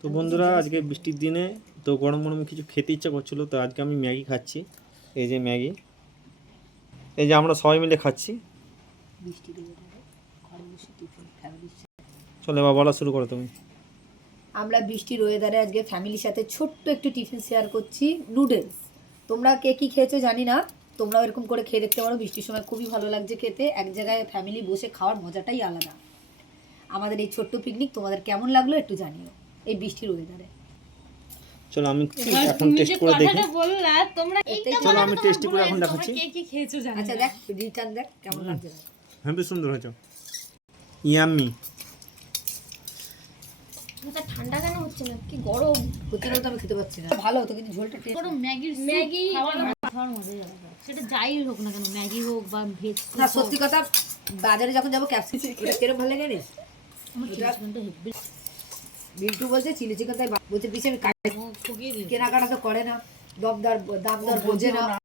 তো বন্ধুরা, আজকে বৃষ্টির দিনে তো গরম গরম কিছু খেতে ইচ্ছা করছিল, তো আজকে আমি ম্যাগি খাচ্ছি। এই যে ম্যাগি, এই যে আমরা সবাই মিলে খাচ্ছি। চলো এবার বলা শুরু করো তুমি। আমরা বৃষ্টির ওয়েদারে আজকে ফ্যামিলির সাথে ছোট্ট একটু টিফিন শেয়ার করছি, নুডলস। তোমরা কে কী খেয়েছো জানি না, তোমরাও এরকম করে খেয়ে দেখতে পারো। বৃষ্টির সময় খুবই ভালো লাগছে খেতে, এক জায়গায় ফ্যামিলি বসে খাওয়ার মজাটাই আলাদা। আমাদের এই ছোট্ট পিকনিক তোমাদের কেমন লাগলো একটু জানিও এই বৃষ্টির ওয়েদারে। চলো আমি এখন টেস্ট করে দেখি। চলো আমি টেস্ট করে এখন দেখাচ্ছি। আচ্ছা দেখ, রিটার্ন দেখ কেমন লাগছে। হ্যাঁ, বেশ সুন্দর হয়েছে, ইয়াম্মি। ঠান্ডা কেন হচ্ছে না? কি গরম হচ্ছে না তো আমি খেতে পাচ্ছি না। ভালো হতো কিন্তু ঝোলটা টেস্ট। গরম ম্যাগি খাওয়ার মজাই আলাদা। সেটা যাই হোক না কেন, ম্যাগি হোক বা ভেজ। না সত্যি কথা, বাজারে যখন যাবো ক্যাপসিকাম এটা কিরম ভালো লাগে রে। আমার চিকেনটা হেভি। বিল্টু বলছে চিলি চিকেন, তাই বলছে পিছিয়ে আমি কেনাকাটা তো করে না, দাম দর বোঝে না।